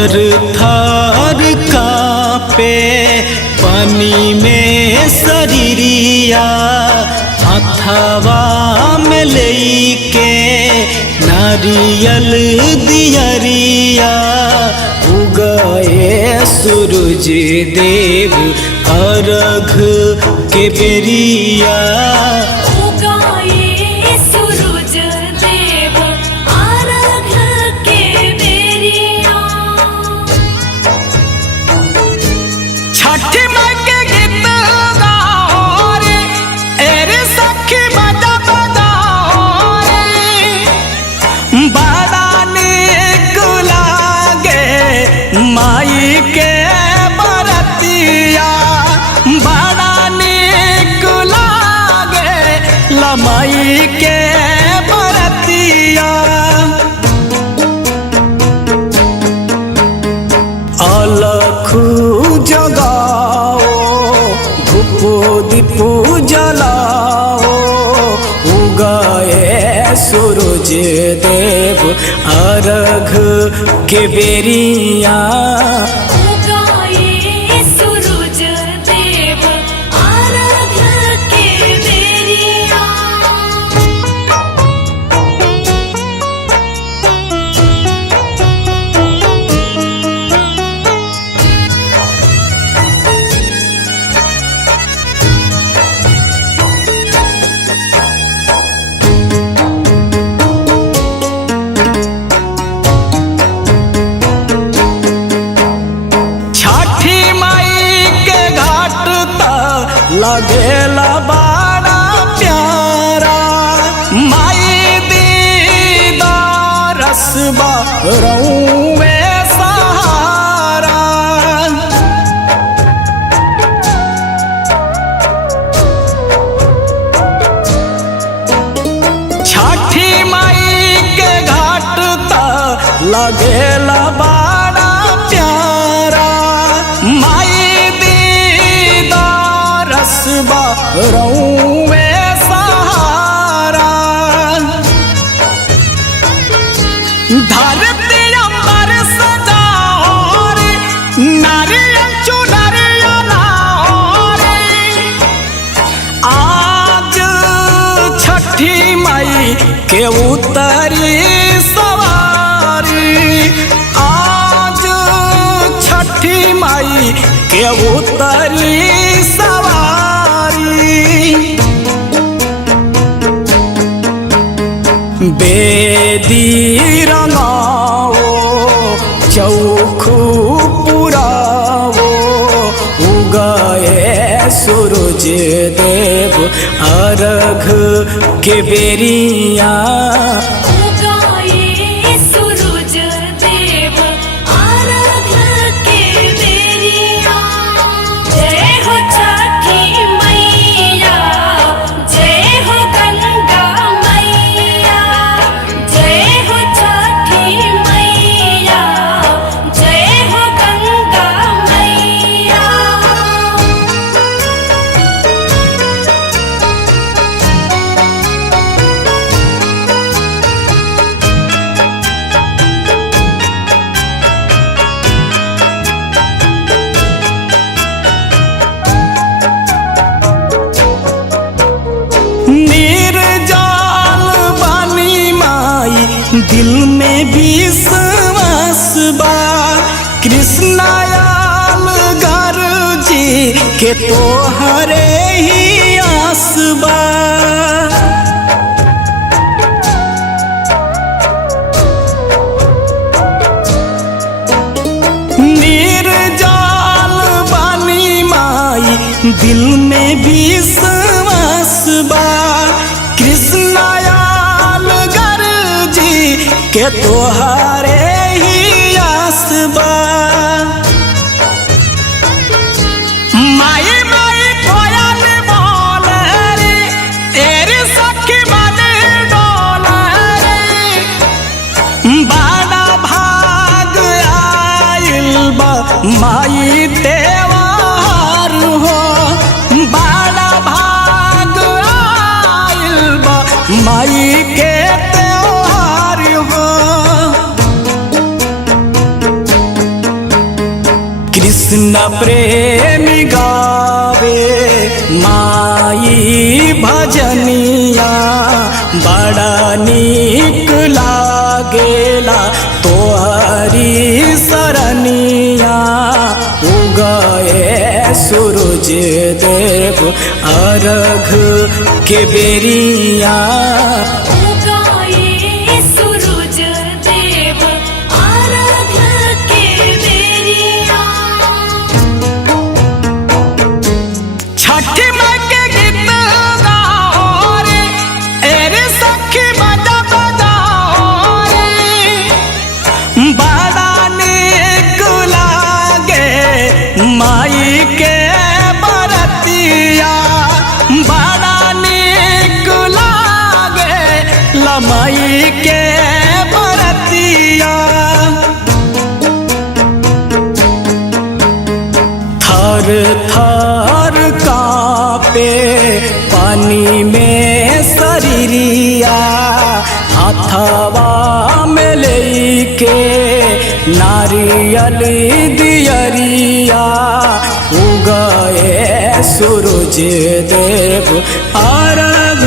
थर थर कांपे पानी में शरीरिया, हथवा में लेके नारियल दियरिया। उगए सूरज देव अर्घ के बेरिया, माई के बरतिया। अलख जगाओ धूप दीप जलाओ, उगाए सूरज देव अर्घ के बेरिया। लगेला बड़ा प्यारा माई दीदार रसबा रउवे सहारा। छठी माई के घाट ता लगेला बड़ा प्यारा माई रसबा रउवे सहारा। धरती अंबर सजाओ रे, नारियल चुनरिया लाओ रे। आज छठी माई के उतरी सवारी, आज छठी माई के उतरी बेदी रंगाओ चौख पुराओ, उगाए सूरज देव अर्घ के बेरिया। दिल में विश्वास बा कृष्णायाल गर जी के तोहरे ही आस बा। निर्जल बानी माई दिल में विश्वास बा कृष्णायाल गर जी के तोहरे ही आस बा। माई माई कोयल बोले रे तेरी सखी बने डोले रे, बड़ा भाग आइल बा माई त्योहार हो, बड़ा भाग आइल बा माई के त्योहार हो। कृष्ण प्रेमी गावे माई भजनिया बड़ा नीक लागेला तोहरी सरनिया उगए सूरज देव अर्घ के बेरिया माई के बरतिया बड़ा नीक लागे लमाई के बरतिया थर थर कांपे पानी में शरीरिया हाथवा में लेके नारियल दियरिया उगए सूरज देव अर्घ